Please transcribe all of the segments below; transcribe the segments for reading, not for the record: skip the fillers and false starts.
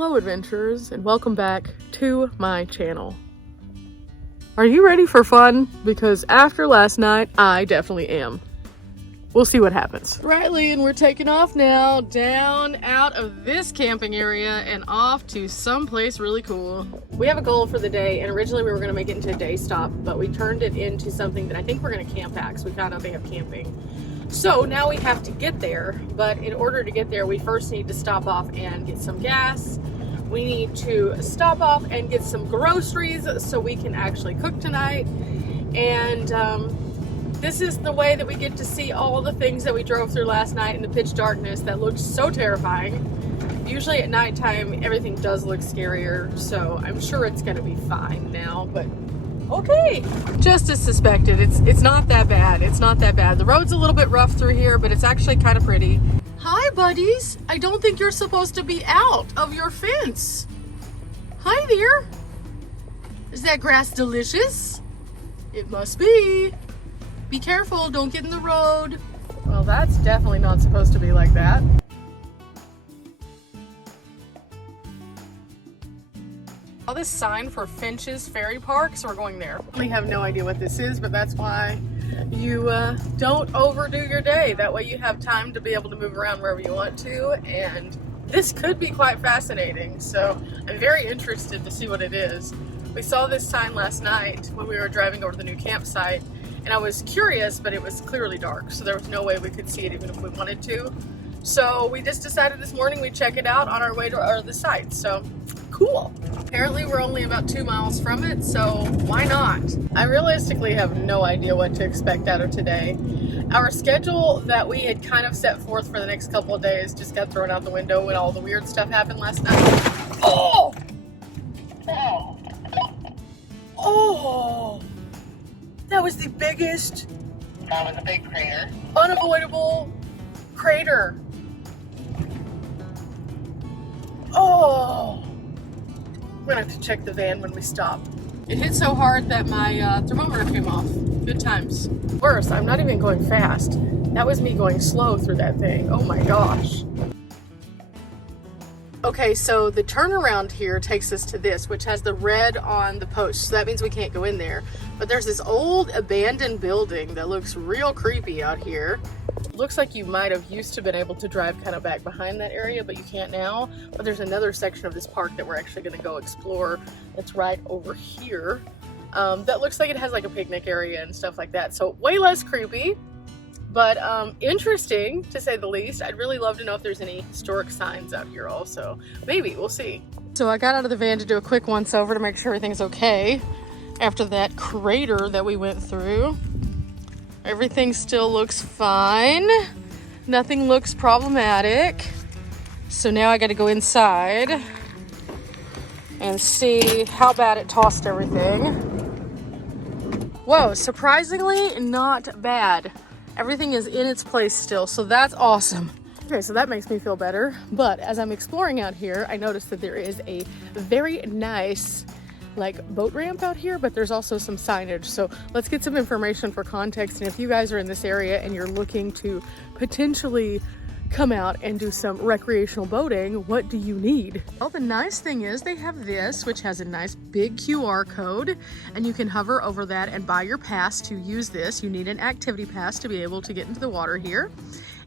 Hello adventurers, and welcome back to my channel. Are you ready for fun? Because after last night, I definitely am. We'll see what happens. Riley, and we're taking off now, down out of this camping area and off to someplace really cool. We have a goal for the day, and originally we were gonna make it into a day stop, but we turned it into something that I think we're gonna camp at, because we found out they have camping. So now we have to get there, but in order to get there, we first need to stop off and get some gas. We need to stop off and get some groceries so we can actually cook tonight. And this is the way that we get to see all the things that we drove through last night in the pitch darkness that looked so terrifying. Usually at nighttime, everything does look scarier, so I'm sure it's gonna be fine now, but okay. Just as suspected, it's not that bad. It's not that bad. The road's a little bit rough through here, but it's actually kind of pretty. Hi, buddies. I don't think you're supposed to be out of your fence. Hi there. Is that grass delicious? It must be. Be careful, don't get in the road. Well, that's definitely not supposed to be like that. Saw this sign for Finch's Ferry Park, so we're going there. We have no idea what this is, but that's why you don't overdo your day. That way you have time to be able to move around wherever you want to, and this could be quite fascinating, so I'm very interested to see what it is. We saw this sign last night when we were driving over to the new campsite, and I was curious, but it was clearly dark, so there was no way we could see it even if we wanted to. So we just decided this morning we'd check it out on our way to the site, so cool. Apparently we're only about 2 miles from it, so why not? I realistically have no idea what to expect out of today. Our schedule that we had kind of set forth for the next couple of days just got thrown out the window when all the weird stuff happened last night. Oh! Oh! That was the biggest... That was a big crater. Unavoidable crater. Oh! We're gonna have to check the van when we stop. It hit so hard that my thermometer came off. Good times. Worse, I'm not even going fast. That was me going slow through that thing. Oh my gosh. Okay, so the turnaround here takes us to this, which has the red on the post. So that means we can't go in there. But there's this old abandoned building that looks real creepy out here. Looks like you might have used to been able to drive kind of back behind that area, but you can't now. But there's another section of this park that we're actually going to go explore. That's right over here. That looks like it has like a picnic area and stuff like that. So way less creepy, but interesting to say the least. I'd really love to know if there's any historic signs out here also. Maybe, we'll see. So I got out of the van to do a quick once over to make sure everything's okay after that crater that we went through. Everything still looks fine. Nothing looks problematic. So now I got to go inside and see how bad it tossed everything. Whoa, surprisingly not bad. Everything is in its place still, so that's awesome. Okay, so that makes me feel better. But as I'm exploring out here, I noticed that there is a very nice boat ramp out here, but there's also some signage. So let's get some information for context. And if you guys are in this area and you're looking to potentially come out and do some recreational boating, what do you need? Well, the nice thing is they have this, which has a nice big QR code, and you can hover over that and buy your pass to use this. You need an activity pass to be able to get into the water here.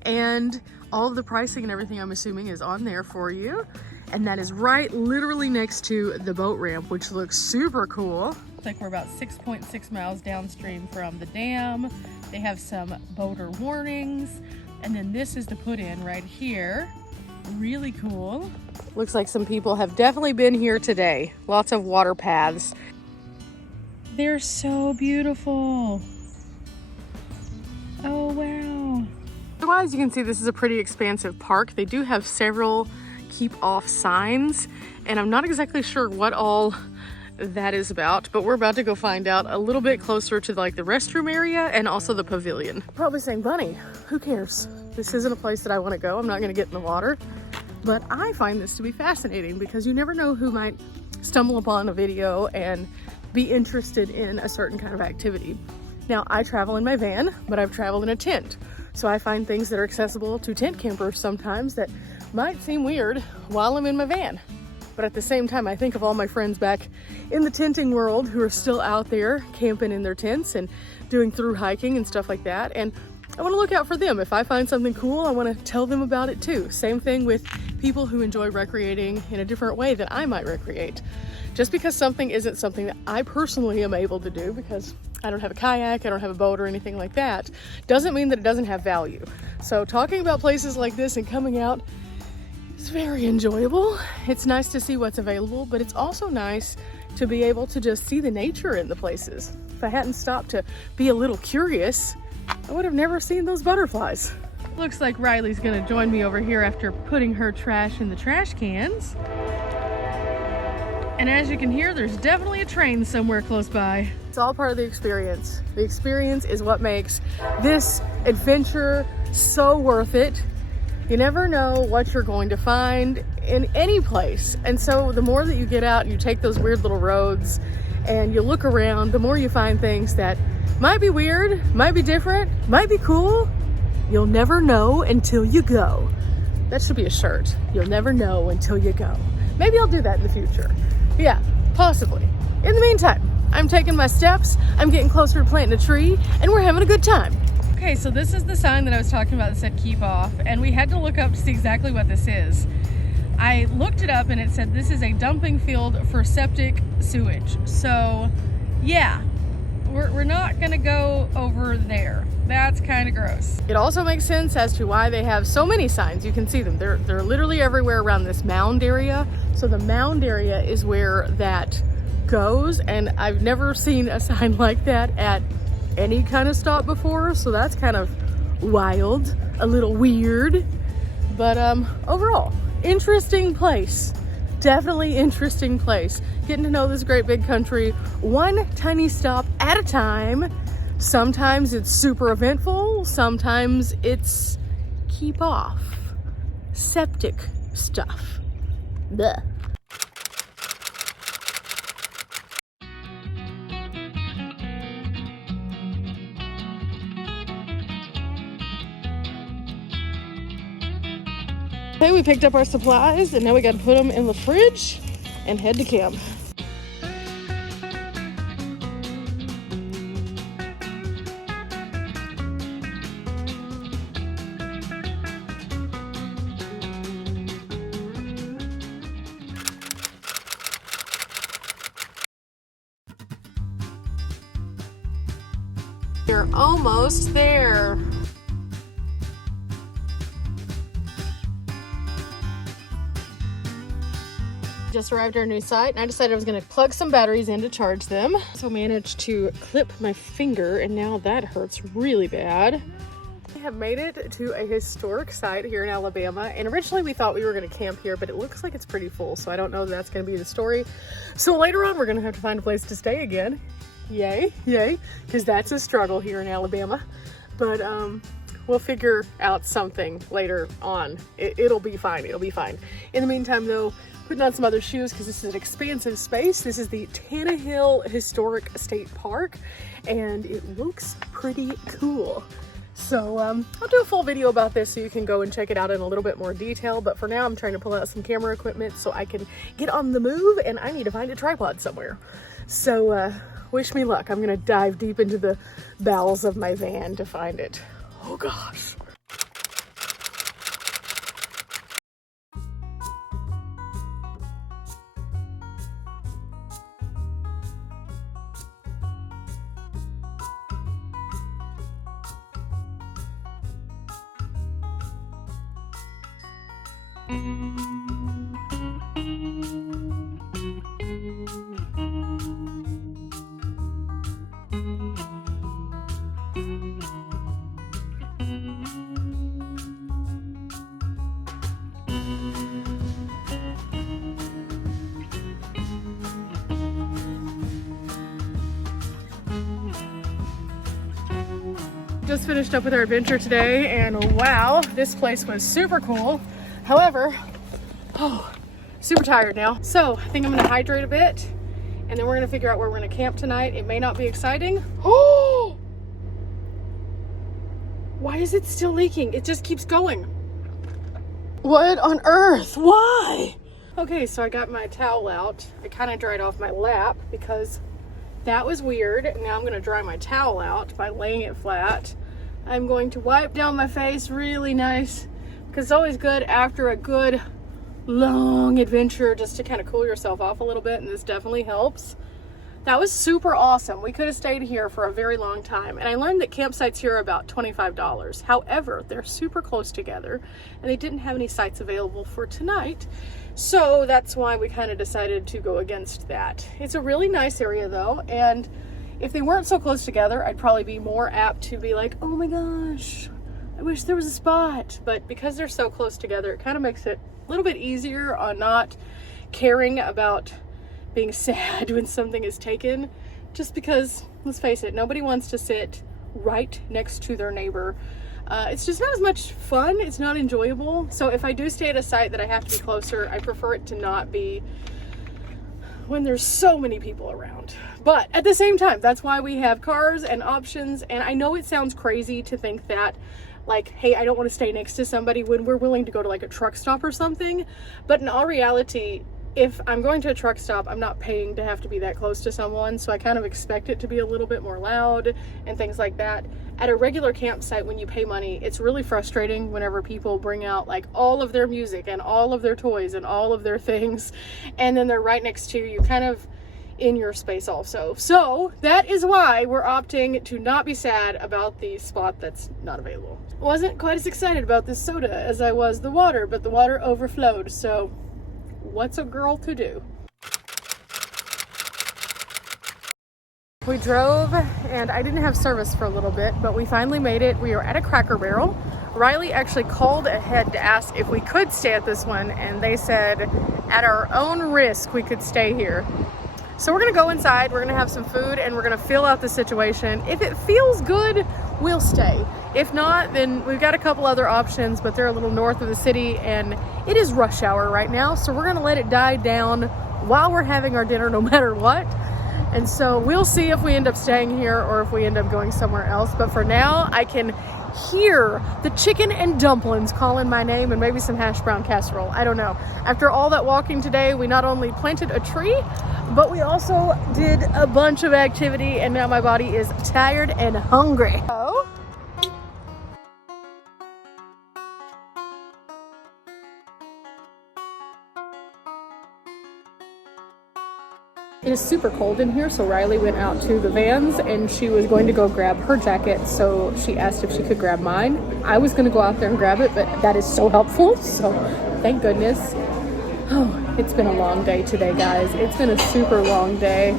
And all of the pricing and everything, I'm assuming, is on there for you. And that is right literally next to the boat ramp, which looks super cool. Looks like we're about 6.6 miles downstream from the dam. They have some boater warnings. And then this is the put in right here. Really cool. Looks like some people have definitely been here today. Lots of water paths. They're so beautiful. Oh, wow. Otherwise, you can see this is a pretty expansive park. They do have several keep off signs, and I'm not exactly sure what all that is about, but we're about to go find out a little bit closer to the restroom area and also the pavilion. Probably saying, Bunny, who cares? This isn't a place that I want to go. I'm not going to get in the water, but I find this to be fascinating because you never know who might stumble upon a video and be interested in a certain kind of activity. Now, I travel in my van, but I've traveled in a tent. So I find things that are accessible to tent campers sometimes that might seem weird while I'm in my van. But at the same time, I think of all my friends back in the tenting world who are still out there camping in their tents and doing through hiking and stuff like that. And I want to look out for them. If I find something cool, I want to tell them about it too. Same thing with people who enjoy recreating in a different way that I might recreate. Just because something isn't something that I personally am able to do, because I don't have a kayak, I don't have a boat or anything like that, doesn't mean that it doesn't have value. So talking about places like this and coming out is very enjoyable. It's nice to see what's available, but it's also nice to be able to just see the nature in the places. If I hadn't stopped to be a little curious, I would have never seen those butterflies. Looks like Riley's gonna join me over here after putting her trash in the trash cans. And as you can hear, there's definitely a train somewhere close by. It's all part of the experience. The experience is what makes this adventure so worth it. You never know what you're going to find in any place. And so the more that you get out and you take those weird little roads and you look around, the more you find things that might be weird, might be different, might be cool. You'll never know until you go. That should be a shirt. You'll never know until you go. Maybe I'll do that in the future. Yeah, possibly. In the meantime, I'm taking my steps, I'm getting closer to planting a tree, and we're having a good time. Okay, so this is the sign that I was talking about that said keep off, and we had to look up to see exactly what this is. I looked it up and it said this is a dumping field for septic sewage. So yeah, we're not gonna go over there. That's kind of gross. It also makes sense as to why they have so many signs. You can see them. They're literally everywhere around this mound area. So the mound area is where that goes, and I've never seen a sign like that at any kind of stop before, so that's kind of wild, a little weird, but overall, interesting place. Definitely interesting place. Getting to know this great big country one tiny stop at a time. Sometimes it's super eventful, sometimes it's keep off, septic stuff. Blech. Okay, we picked up our supplies and now we got to put them in the fridge and head to camp. We're almost there. Just arrived at our new site and I decided I was going to plug some batteries in to charge them. So I managed to clip my finger and now that hurts really bad. We have made it to a historic site here in Alabama, and originally we thought we were going to camp here, but it looks like it's pretty full, so I don't know if that's going to be the story. So later on we're going to have to find a place to stay again. Yay, yay, because that's a struggle here in Alabama. But we'll figure out something later on. It'll be fine, it'll be fine. In the meantime though, putting on some other shoes because this is an expansive space. This is the Tannehill Historic State Park and it looks pretty cool. So I'll do a full video about this so you can go and check it out in a little bit more detail. But for now, I'm trying to pull out some camera equipment so I can get on the move, and I need to find a tripod somewhere. So wish me luck. I'm gonna dive deep into the bowels of my van to find it. Oh gosh. Just finished up with our adventure today, and wow, this place was super cool. However, super tired now. So I think I'm gonna hydrate a bit, and then we're gonna figure out where we're gonna camp tonight. It may not be exciting. Oh! Why is it still leaking? It just keeps going. What on earth? Why? Okay, so I got my towel out. I kind of dried off my lap because that was weird. Now I'm going to dry my towel out by laying it flat. I'm going to wipe down my face really nice because it's always good after a good long adventure just to kind of cool yourself off a little bit, and this definitely helps. That was super awesome. We could have stayed here for a very long time, and I learned that campsites here are about $25. However, they're super close together and they didn't have any sites available for tonight, so that's why we kind of decided to go against that. It's a really nice area though, and if they weren't so close together, I'd probably be more apt to be like, oh my gosh, I wish there was a spot. But because they're so close together, it kind of makes it a little bit easier on not caring about being sad when something is taken, just because, let's face it, nobody wants to sit right next to their neighbor. It's just not as much fun. It's not enjoyable. So if I do stay at a site that I have to be closer, I prefer it to not be when there's so many people around. But at the same time, that's why we have cars and options. And I know it sounds crazy to think that, like, hey, I don't want to stay next to somebody when we're willing to go to like a truck stop or something. But in all reality, if I'm going to a truck stop, I'm not paying to have to be that close to someone, so I kind of expect it to be a little bit more loud and things like that. At a regular campsite, when you pay money, it's really frustrating whenever people bring out like all of their music and all of their toys and all of their things, and then they're right next to you, kind of in your space also. So that is why we're opting to not be sad about the spot that's not available. Wasn't quite as excited about this soda as I was the water, but the water overflowed, so what's a girl to do? We drove and I didn't have service for a little bit, but we finally made it. We were at a Cracker Barrel. Riley actually called ahead to ask if we could stay at this one, and they said at our own risk we could stay here. So we're gonna go inside, we're gonna have some food, and we're gonna feel out the situation. If it feels good, we'll stay. If not, then we've got a couple other options, but they're a little north of the city and it is rush hour right now. So we're gonna let it die down while we're having our dinner no matter what. And so we'll see if we end up staying here or if we end up going somewhere else. But for now, I can hear the chicken and dumplings calling my name, and maybe some hash brown casserole. I don't know. After all that walking today, we not only planted a tree, but we also did a bunch of activity, and now my body is tired and hungry. Oh. It is super cold in here, so Riley went out to the Vans and she was going to go grab her jacket, so she asked if she could grab mine. I was going to go out there and grab it, but that is so helpful, so thank goodness. Oh, it's been a long day today, guys. It's been a super long day,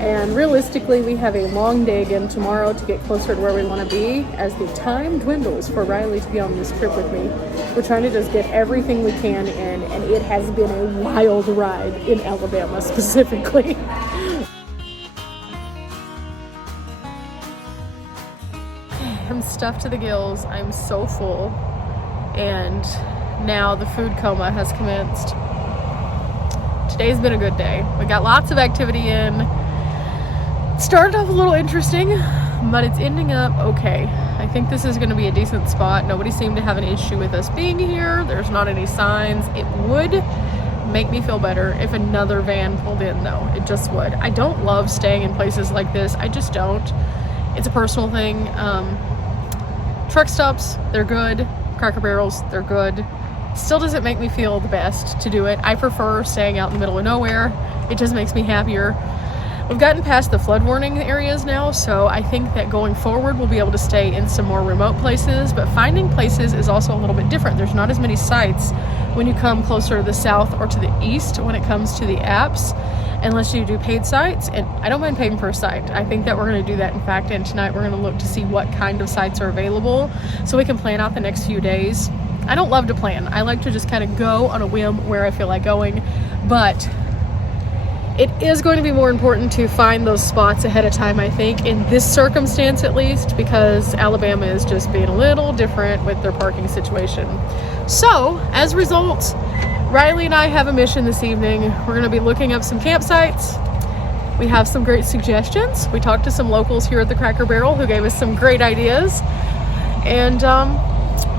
and realistically we have a long day again tomorrow to get closer to where we want to be as the time dwindles for Riley to be on this trip with me. We're trying to just get everything we can in, and it has been a wild ride in Alabama specifically. I'm stuffed to the gills. I'm so full, and now the food coma has commenced. Today's been a good day. We got lots of activity in. It started off a little interesting, but it's ending up okay. I think this is going to be a decent spot. Nobody seemed to have an issue with us being here. There's not any signs. It would make me feel better if another van pulled in, though. It just would. I don't love staying in places like this. I just don't. It's a personal thing. Truck stops, they're good. Cracker Barrels, they're good. Still doesn't make me feel the best to do it. I prefer staying out in the middle of nowhere. It just makes me happier. We've gotten past the flood warning areas now, so I think that going forward we'll be able to stay in some more remote places, but finding places is also a little bit different. There's not as many sites when you come closer to the south or to the east when it comes to the apps, unless you do paid sites, and I don't mind paying per site. I think that we're going to do that, in fact, and tonight we're going to look to see what kind of sites are available so we can plan out the next few days. I don't love to plan. I like to just kind of go on a whim where I feel like going, but it is going to be more important to find those spots ahead of time, I think, in this circumstance at least, because Alabama is just being a little different with their parking situation. So, as a result, Riley and I have a mission this evening. We're going to be looking up some campsites. We have some great suggestions. We talked to some locals here at the Cracker Barrel who gave us some great ideas, and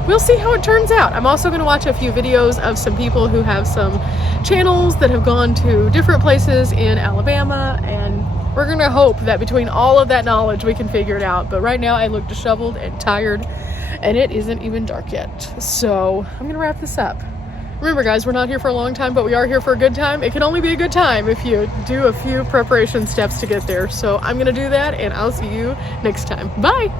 we'll see how it turns out. I'm also going to watch a few videos of some people who have some channels that have gone to different places in Alabama, and we're gonna hope that between all of that knowledge we can figure it out. But right now I look disheveled and tired, and it isn't even dark yet. So I'm gonna wrap this up. Remember guys, we're not here for a long time, but we are here for a good time. It can only be a good time if you do a few preparation steps to get there. So I'm gonna do that, and I'll see you next time. Bye!